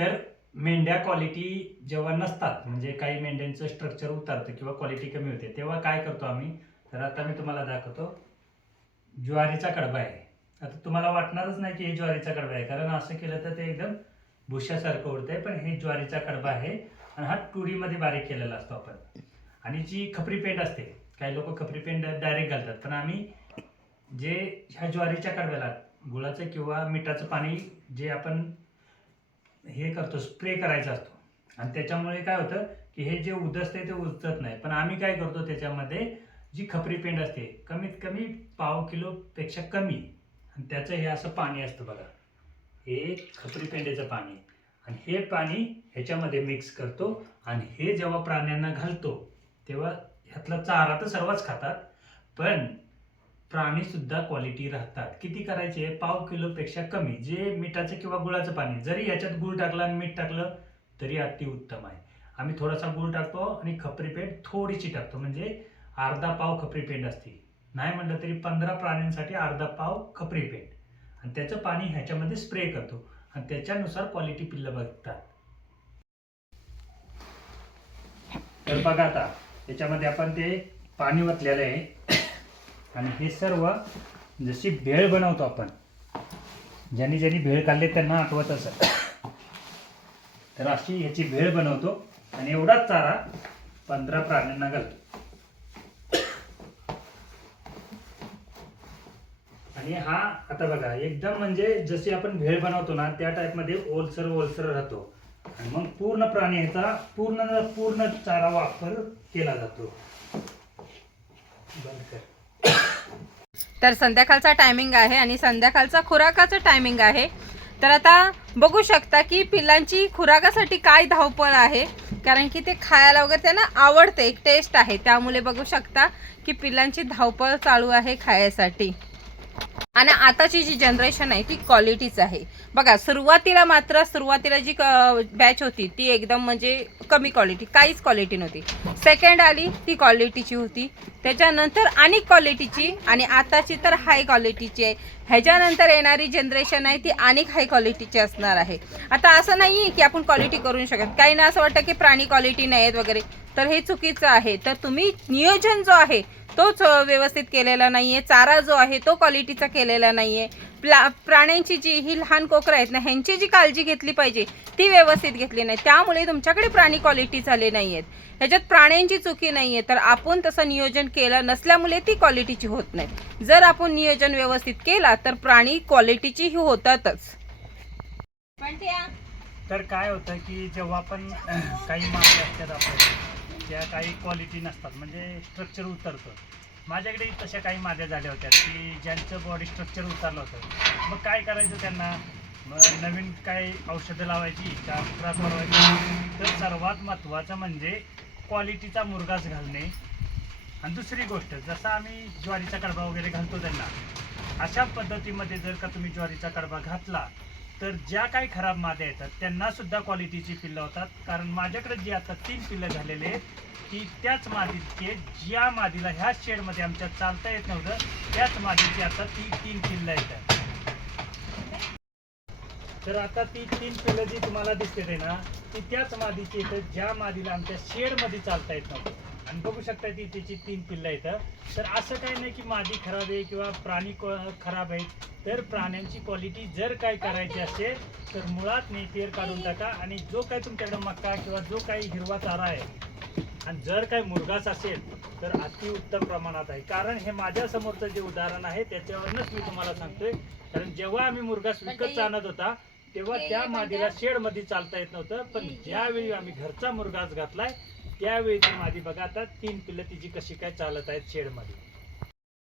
तर मेंढ्या क्वालिटी जेव्हा नसतात म्हणजे काही मेंढ्यांचं स्ट्रक्चर उतरतं किंवा क्वालिटी कमी होते तेव्हा काय करतो आम्ही? तर आता मी तुम्हाला दाखवतो. ज्वारीचा कडबा आहे. आता तुम्हाला वाटणारच नाही की हे ज्वारीचा कडबा आहे कारण असं केलं तर ते एकदम भुशासारखं उडतंय पण हे ज्वारीचा कडबा आहे आणि हा टुरीमध्ये बारीक केलेला असतो आपण. आणि जी खपरी पेंड असते काही लोक खपरी पेंट डायरेक्ट घालतात पण आम्ही जे ह्या ज्वारीच्या कडब्याला गुळाचं किंवा मिठाचं पाणी जे आपण हे करतो स्प्रे करायचा असतो. आणि त्याच्यामुळे काय होतं की हे जे उदसते ते उचत नाही. पण आम्ही काय करतो त्याच्यामध्ये जी खपरी पेंड असते कमीत कमी पाव किलोपेक्षा कमी. आणि त्याचं हे असं पाणी असतं बघा. हे खपरी पेंडेचं पाणी. आणि हे पाणी ह्याच्यामध्ये मिक्स करतो. आणि हे जेव्हा प्राण्यांना घालतो तेव्हा ह्यातला चारा तर सर्वच खातात. पण प्राणी सुद्धा क्वालिटी राहतात. किती करायचे? पाव किलोपेक्षा कमी. जे मिठाचं किंवा गुळाचं पाणी. जरी याच्यात गुळ टाकला आणि मीठ टाकलं तरी अतिउत्तम आहे. आम्ही थोडासा गुळ टाकतो आणि खपरी पेंट थोडीशी टाकतो. म्हणजे अर्धा पाव खपरी पेंट असते. नाही म्हटलं तरी पंधरा प्राण्यांसाठी अर्धा पाव खपरी पेंट आणि त्याचं पाणी ह्याच्यामध्ये स्प्रे करतो. आणि त्याच्यानुसार क्वालिटी पिल्लं बघतात. तर बघा आता याच्यामध्ये आपण ते पाणी ओतलेलं आहे. आणि हे सर्व जशी भेळ बनवतो आपण ज्यांनी ज्यांनी भेळ काढले त्यांना आठवत असं तर अशी ह्याची भेळ बनवतो आणि एवढाच चारा पंधरा प्राण्यांना घालतो. आणि हा आता बघा एकदम म्हणजे जशी आपण भेळ बनवतो ना त्या टाईपमध्ये ओलसर ओलसर राहतो. आणि मग पूर्ण प्राणी ह्याचा पूर्ण पूर्ण चारा वापर केला जातो. बंद कर. तर संध्याकाळचा टायमिंग आहे आणि संध्याकाळचा खुराकाचं टायमिंग आहे. तर आता बघू शकता की पिल्लांची खुराकासाठी काय धावपळ आहे. कारण की ते खायला वगैरे त्यांना आवडते एक टेस्ट आहे. त्यामुळे बघू शकता की पिल्लांची धावपळ चालू आहे खायसाठी. आणि आताची जी जनरेशन आहे ती क्वालिटीच आहे. बघा सुरुवातीला मात्र सुरुवातीला जी बॅच होती ती एकदम म्हणजे कमी क्वालिटी काहीच क्वालिटी नव्हती. सेकंड आली ती क्वालिटीची होती. त्याच्यानंतर आणि क्वालिटीची आणि आताची तर हाय क्वालिटीची आहे. ह्याच्यानंतर येणारी जनरेशन आहे ती अनेक हाय क्वालिटीची असणार आहे. आता असं नाही आहे की आपण क्वालिटी करू शकत काही ना असं वाटतं की प्राणी क्वालिटी नाही आहेत वगैरे. तर हे चुकीचं आहे. तर तुम्ही नियोजन जो आहे तोच व्यवस्थित केलेला नाही आहे चारा जो आहे तो क्वालिटीचा केलेला नाही आहे प्ला प्राण्यांची जी ही लहान कोकरं आहेत ना ह्यांची जी काळजी घेतली पाहिजे ती व्यवस्थित घेतली नाही. त्यामुळे तुमच्याकडे प्राणी क्वालिटी झाले नाही आहेत ह्याच्यात प्राण्यांची चुकी नाही आहे तर आपण तसं नियोजन केलं नसल्यामुळे ती क्वालिटीची होत नाही. जर आपण नियोजन व्यवस्थित केला तर प्राणी क्वालिटीची ही होतातच. तर काय होतं की जेव्हा आपण काही मागे असतात आपण त्या काही क्वालिटी नसतात म्हणजे स्ट्रक्चर उतरतं. माझ्याकडे तशा काही माद्या झाल्या होत्या की ज्यांचं बॉडी स्ट्रक्चर उतरलं होतं. मग काय करायचं त्यांना? मग नवीन काय औषधं लावायची का खुराक वाढवायची? तर सर्वात महत्त्वाचं म्हणजे क्वालिटीचा मुरगास घालणे. आणि दुसरी गोष्ट जसं आम्ही ज्वारीचा कडबा वगैरे घालतो त्यांना अशा पद्धतीमध्ये जर का तुम्ही ज्वारीचा कडबा घातला तर ज्या काही खराब माद्या येतात त्यांना सुद्धा क्वालिटीची पिल्लं होतात. कारण माझ्याकडे जी आता तीन पिल्लं झालेले आहेत ती त्याच मादीचे ज्या मादीला ह्या शेडमध्ये आमच्या चालता येत नव्हतं त्याच मादीची आता ती तीन पिल्लं येतात. तर आता ती तीन पिल्लं जी तुम्हाला दिसते ना ती त्याच मादीची येतात ज्या मादीला आमच्या शेडमध्ये चालता येत नव्हतं. आणि बघू शकता ती त्याची तीन पिल्लं येतं तर असं काही नाही की मादी खराब आहे किंवा प्राणी क- खराब आहेत तर प्राण्यांची क्वालिटी जर काय करायची असेल तर मुळात नेपियर काढून टाका आणि जो काय तुमच्याकडे मक्का किंवा जो काही हिरवा चारा आहे आणि जर काही मुरगास असेल तर अतिउत्तम प्रमाणात आहे. कारण हे माझ्या समोरचं जे उदाहरण आहे त्याच्यावरूनच मी तुम्हाला सांगतोय. कारण जेव्हा आम्ही मुरगास विकत आणत होता तेव्हा त्या मादीला शेडमध्ये चालता येत नव्हतं पण ज्यावेळी आम्ही घरचा मुरगास घातलाय त्यावेळी ती मादी बघा आता तीन पिल्लं तिची कशी काय चालत आहेत शेडमध्ये.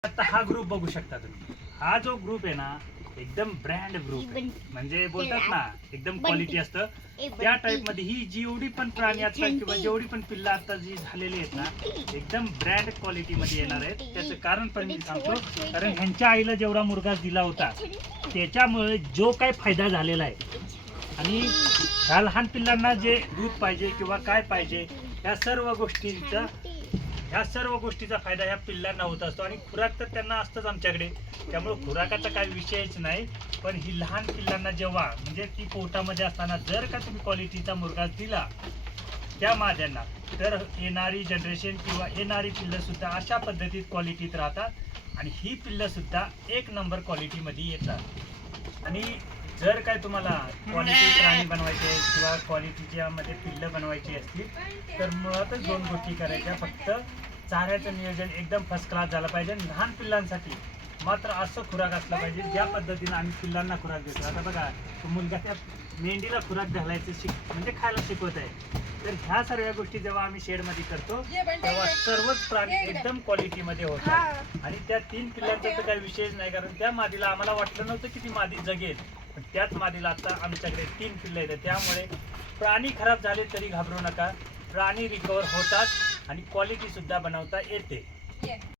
आता हा ग्रुप बघू शकता तुम्ही. हा जो ग्रुप आहे ना एकदम ब्रँड ग्रुप म्हणजे बोलतात ना एकदम क्वालिटी असतं. त्या टाइपमध्ये ही जेवढी पण प्राणी आता किंवा जेवढी पण पिल्लं आता जी झालेली आहेत ना एकदम ब्रँड क्वालिटी मध्ये येणार आहेत. त्याचं कारण पण मी सांगतो कारण ह्यांच्या आईला जेवढा मुरगास दिला होता त्याच्यामुळे जो काही फायदा झालेला आहे. आणि ह्या लहान पिल्लांना जे दूध पाहिजे किंवा काय पाहिजे ह्या सर्व गोष्टींचा ह्या सर्व गोष्टीचा फायदा ह्या पिल्लांना होत असतो. आणि खुराक तर त्यांना असतंच आमच्याकडे. त्यामुळे खुराकाचा काही विषयच नाही. पण ही लहान पिल्लांना जेव्हा म्हणजे ती पोटामध्ये असताना जर का तुम्ही क्वालिटीचा मुरगा दिला त्या माद्यांना तर येणारी जनरेशन किंवा येणारी पिल्लं सुद्धा अशा पद्धतीत क्वालिटीत राहतात. आणि ही पिल्लं सुद्धा एक नंबर क्वालिटीमध्ये येतात. आणि जर काय तुम्हाला क्वालिटी प्राणी बनवायचे किंवा क्वालिटीच्या मध्ये पिल्लं बनवायची असतील तर मुळातच दोन गोष्टी करायच्या. फक्त चाऱ्याचं नियोजन एकदम फर्स्ट क्लास झालं पाहिजे. आणि लहान पिल्लांसाठी मात्र असं खुराक असलं पाहिजे ज्या पद्धतीनं आम्ही पिल्लांना खुराक देतो. आता बघा तो मुलगा त्या मेंढीला खुराक घालायचं शिक म्हणजे खायला शिकवत आहे. तर ह्या सर्व गोष्टी जेव्हा आम्ही शेडमध्ये करतो तेव्हा सर्वच प्राणी एकदम क्वालिटीमध्ये होतात. आणि त्या तीन पिल्लांचा तर काही विषयच नाही कारण त्या मादीला आम्हाला वाटलं नव्हतं की ती मादी जगेल. पण त्याच मादीला आता आमच्याकडे तीन पिल्ले आहेत. त्यामुळे प्राणी खराब झाले तरी घाबरू नका. प्राणी रिकवर होतात आणि क्वालिटी सुद्धा बनवता येते.